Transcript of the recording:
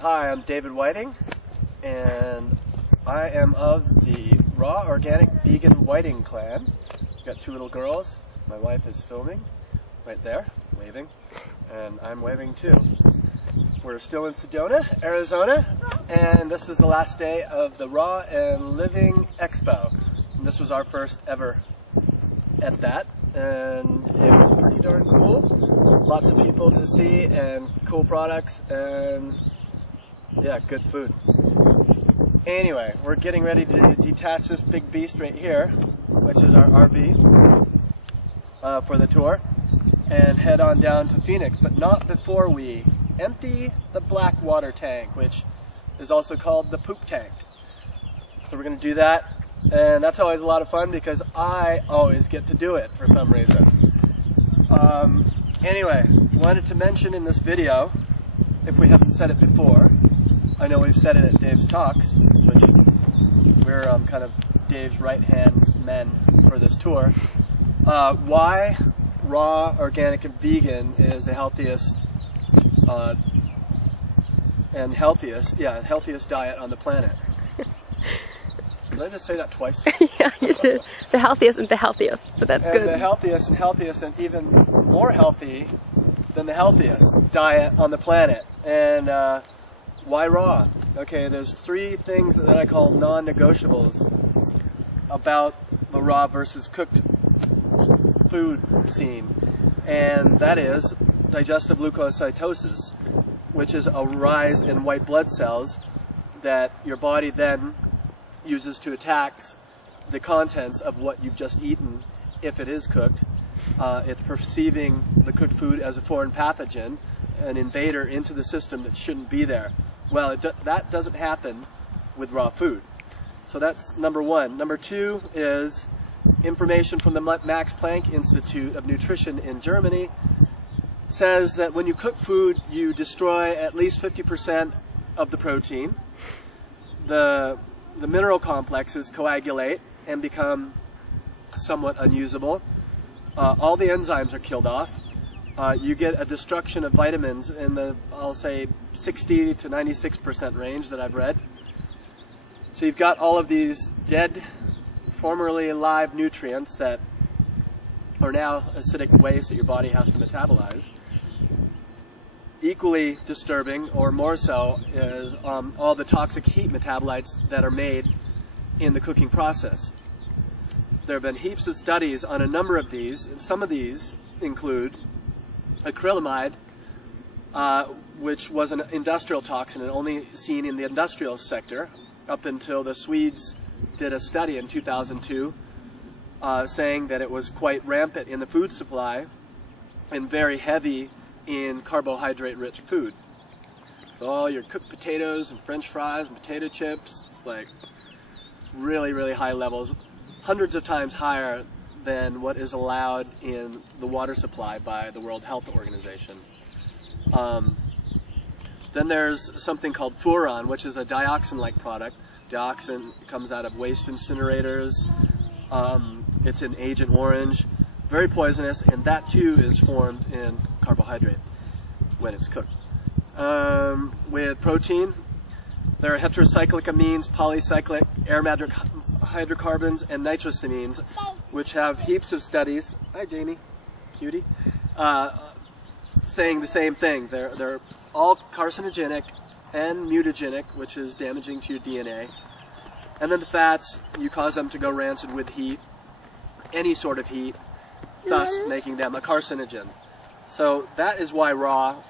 Hi, I'm David Whiting, and I am of the raw, organic, vegan Whiting clan. I've got two little girls. My wife is filming right there, waving, and I'm waving too. We're still in Sedona, Arizona, and this is the last day of the Raw and Living Expo. And this was our first ever at that, and it was pretty darn cool. Lots of people to see, and cool products, and yeah, good food. Anyway, we're getting ready to detach this big beast right here, which is our RV, for the tour, and head on down to Phoenix, but not before we empty the black water tank, which is also called the poop tank. So we're going to do that, and that's always a lot of fun because I always get to do it for some reason. Anyway, wanted to mention in this video, if we haven't said it before, I know we've said it at Dave's Talks, which we're kind of Dave's right-hand men for this tour, why raw, organic, and vegan is the healthiest healthiest diet on the planet. Did I just say that twice? Yeah, you did. The healthiest and the healthiest, but that's good. And the healthiest and even more healthy than the healthiest diet on the planet. And why raw? Okay, there's three things that I call non-negotiables about the raw versus cooked food scene. And that is digestive leukocytosis, which is a rise in white blood cells that your body then uses to attack the contents of what you've just eaten if it is cooked. It's perceiving the cooked food as a foreign pathogen, an invader into the system that shouldn't be there. Well, that doesn't happen with raw food. So that's number one. Number two is information from the Max Planck Institute of Nutrition in Germany says that when you cook food, you destroy at least 50% of the protein. The mineral complexes coagulate and become somewhat unusable. All the enzymes are killed off. You get a destruction of vitamins in the, I'll say, 60 to 96% range that I've read. So you've got all of these dead, formerly alive nutrients that are now acidic waste that your body has to metabolize. Equally disturbing, or more so, is all the toxic heat metabolites that are made in the cooking process. There have been heaps of studies on a number of these, and some of these include acrylamide, which was an industrial toxin and only seen in the industrial sector up until the Swedes did a study in 2002 saying that it was quite rampant in the food supply and very heavy in carbohydrate-rich food. So all your cooked potatoes and French fries and potato chips, like really, really high levels, hundreds of times higher than what is allowed in the water supply by the World Health Organization. Then there's something called furan, which is a dioxin-like product. Dioxin comes out of waste incinerators. It's in Agent Orange. Very poisonous, and that too is formed in carbohydrate when it's cooked. With protein, there are heterocyclic amines, polycyclic, aromatic hydrocarbons, and nitrosamines, which have heaps of studies, hi Jamie, cutie, saying the same thing. They're all carcinogenic and mutagenic, which is damaging to your DNA. And then the fats, you cause them to go rancid with heat, any sort of heat, thus making them a carcinogen. So that is why raw